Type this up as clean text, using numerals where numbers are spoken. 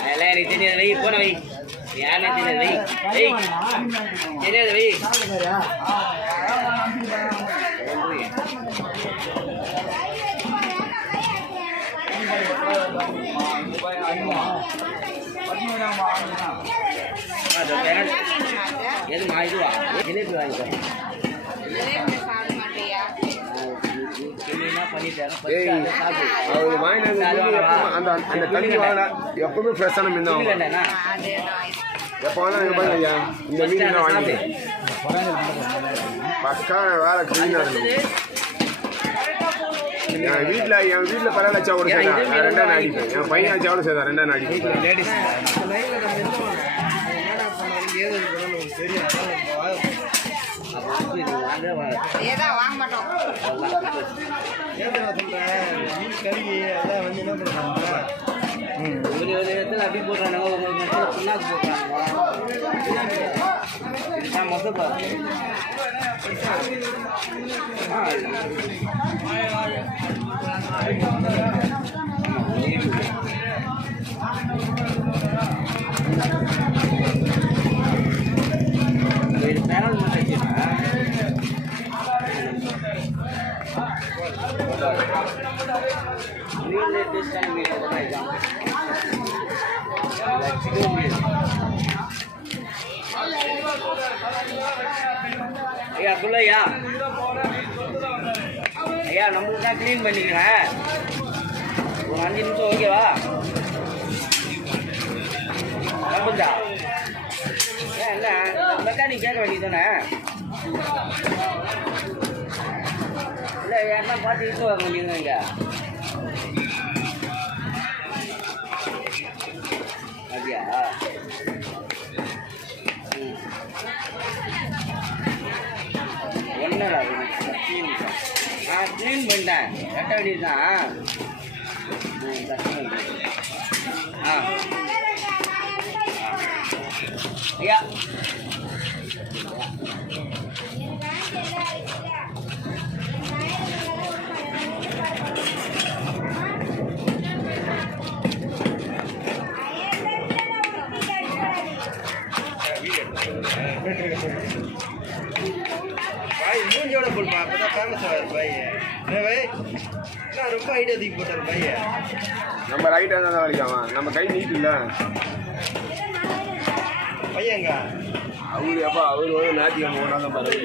அதெல்லாம் எனக்கு தெரியாது வை போன வை யாருமே தெரியாது வை தெரியாது வை எதுமா இதுவா ஜிலேபி வாங்கிக்கோ எப்பவுமே ஃப்ரெஷ்ஷான மீன் தான் எப்போ வேணாலும் ஐயா இந்த மீன் தான் வாங்கி பக்கா வேலை கிளீனாக இருக்கும் என் வீட்டில் பரவாயில்ல சாவோட சேர்த்தா நான் 2 அடிப்பேன் என் பையன் சாவோட சேர்த்தா 2 அடிப்பேன் வாங்க மாட்டோம் ஒரு இடத்துல அப்படி போடுறாங்க ஒரு இடத்துல புண்ணாக்கு போடுறாங்க இதுதான் மொத்தப்பா இது பேனல் மட்டும் ஐயா சொல்லையா ஐயா நம்மளுக்கு தான் க்ளீன் பண்ணிக்கிறேன் ஒரு 5 நிமிஷம் ஓகேவா நம்புதா ஏன் என்ன மெக்கானிக் கேட்க வேண்டியது தானே இல்லை என்ன பார்த்து இட்டு வர வேண்டியது இங்கே அப்படியா ஒன்றா நான் க்ளீன் பண்ணிட்டேன் கட்ட வேண்டியது தான் ஐயா भाई मूंजोड़ बोल पा पता फेमस है भाई है भाई ना ரொம்ப ஐடியா தூக்கி போட்டார் भाई நம்ம ரைட்டா தான் வலிக்காமா நம்ம கை நீட் இல்ல பையங்க அவரு அப்பா அவரு ஒரு நாட்டியம் ஓடாத பாரு